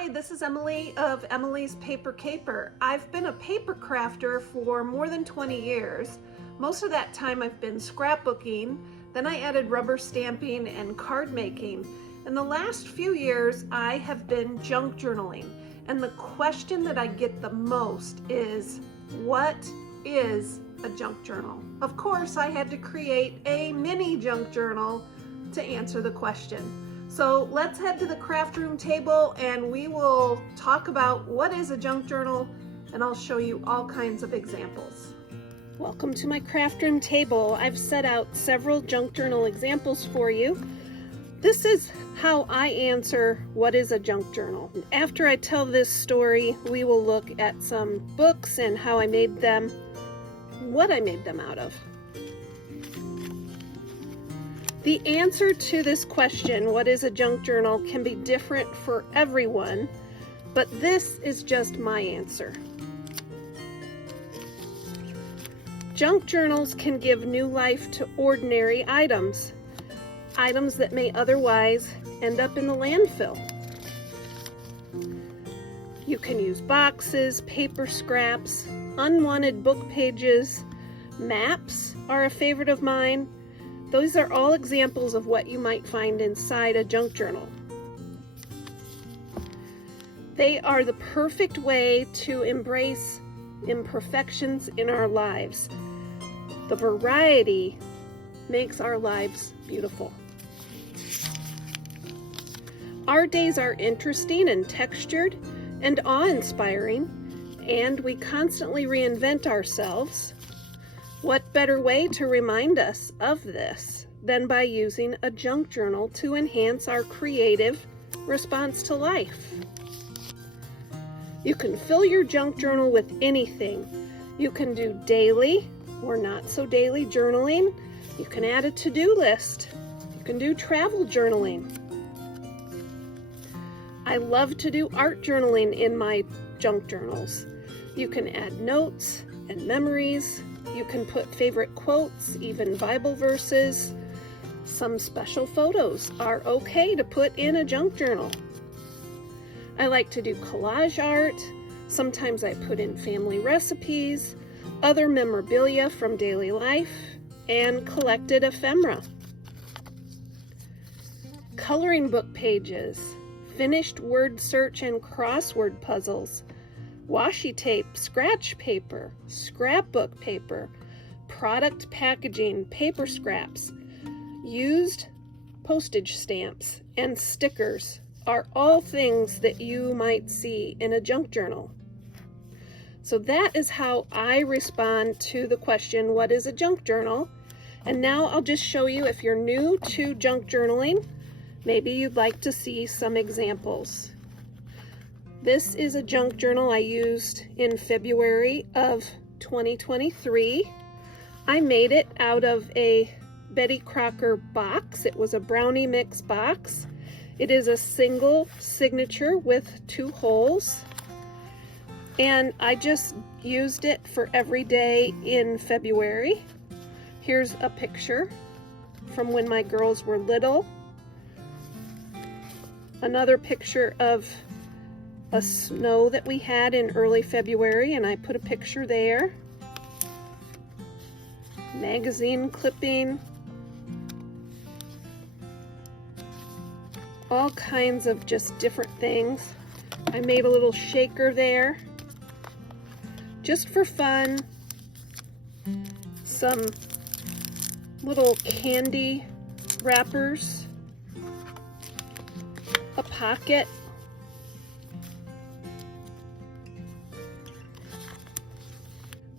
Hi, this is Emilee of Emilee's Paper Caper. I've been a paper crafter for more than 20 years. Most of that time I've been scrapbooking, then I added rubber stamping and card making. In the last few years I have been junk journaling, and the question that I get the most is, what is a junk journal? Of course I had to create a mini junk journal to answer the question. So let's head to the craft room table and we will talk about what is a junk journal, and I'll show you all kinds of examples. Welcome to my craft room table. I've set out several junk journal examples for you. This is how I answer what is a junk journal. After I tell this story, we will look at some books and how I made them, what I made them out of. The answer to this question, what is a junk journal, can be different for everyone, but this is just my answer. Junk journals can give new life to ordinary items, items that may otherwise end up in the landfill. You can use boxes, paper scraps, unwanted book pages, maps are a favorite of mine. Those are all examples of what you might find inside a junk journal. They are the perfect way to embrace imperfections in our lives. The variety makes our lives beautiful. Our days are interesting and textured and awe-inspiring, and we constantly reinvent ourselves. What better way to remind us of this than by using a junk journal to enhance our creative response to life? You can fill your junk journal with anything. You can do daily or not so daily journaling. You can add a to-do list. You can do travel journaling. I love to do art journaling in my junk journals. You can add notes and memories. You can put favorite quotes, even Bible verses. Some special photos are okay to put in a junk journal. I like to do collage art. Sometimes I put in family recipes, other memorabilia from daily life, and collected ephemera. Coloring book pages, finished word search and crossword puzzles, washi tape, scratch paper, scrapbook paper, product packaging, paper scraps, used postage stamps, and stickers are all things that you might see in a junk journal. So that is how I respond to the question, what is a junk journal? And now I'll just show you, if you're new to junk journaling, maybe you'd like to see some examples. This is a junk journal I used in February of 2023. I made it out of a Betty Crocker box. It was a brownie mix box. It is a single signature with 2 holes. And I just used it for every day in February. Here's a picture from when my girls were little. Another picture of a snow that we had in early February, and I put a picture there. Magazine clipping. All kinds of just different things. I made a little shaker there, just for fun. Some little candy wrappers. A pocket.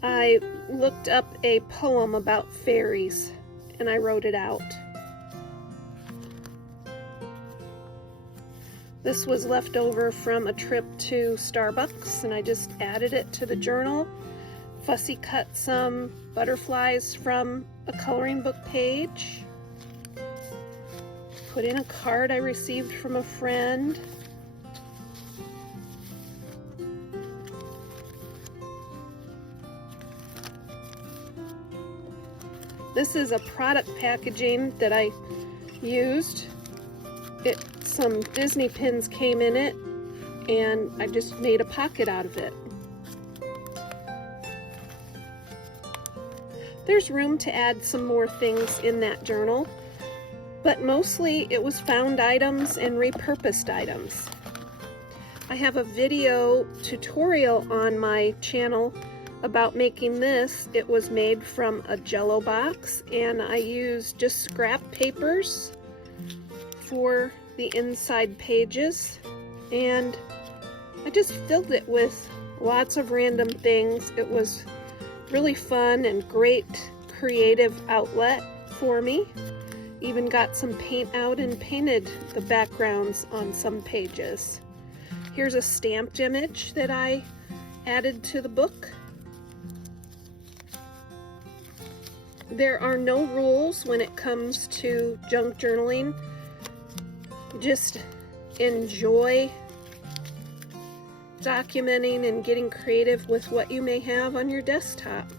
I looked up a poem about fairies and I wrote it out. This was left over from a trip to Starbucks and I just added it to the journal. Fussy cut some butterflies from a coloring book page. Put in a card I received from a friend. This is a product packaging that I used. Some Disney pins came in it, and I just made a pocket out of it. There's room to add some more things in that journal, but mostly it was found items and repurposed items. I have a video tutorial on my channel about making this. It was made from a Jello box, and I used just scrap papers for the inside pages, and I just filled it with lots of random things. It was really fun and great creative outlet for me. Even got some paint out and painted the backgrounds on some pages. Here's a stamped image that I added to the book. There are no rules when it comes to junk journaling. Just enjoy documenting and getting creative with what you may have on your desktop.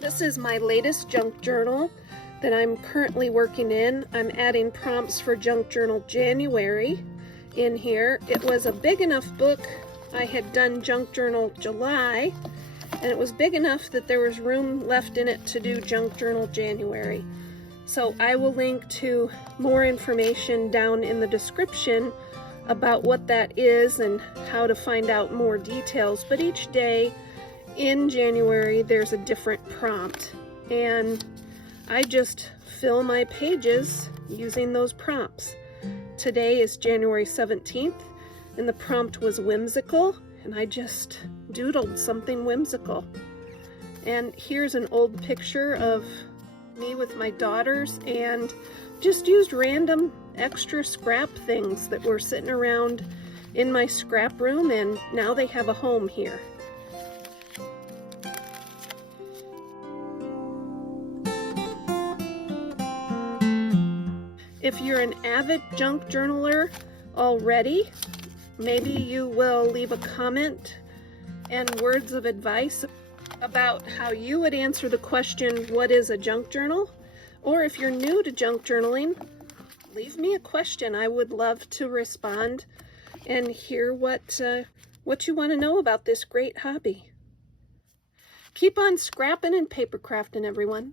This is my latest junk journal that I'm currently working in. I'm adding prompts for Junk Journal January in here. It was a big enough book. I had done Junk Journal July, and it was big enough that there was room left in it to do Junk Journal January. So I will link to more information down in the description about what that is and how to find out more details. But each day in January there's a different prompt, and I just fill my pages using those prompts. Today is January 17th, and the prompt was whimsical, and I just doodled something whimsical. And here's an old picture of me with my daughters, and just used random extra scrap things that were sitting around in my scrap room, and now they have a home here. If you're an avid junk journaler already, maybe you will leave a comment and words of advice about how you would answer the question, what is a junk journal? Or if you're new to junk journaling, leave me a question. I would love to respond and hear what you want to know about this great hobby. Keep on scrapping and paper crafting, everyone.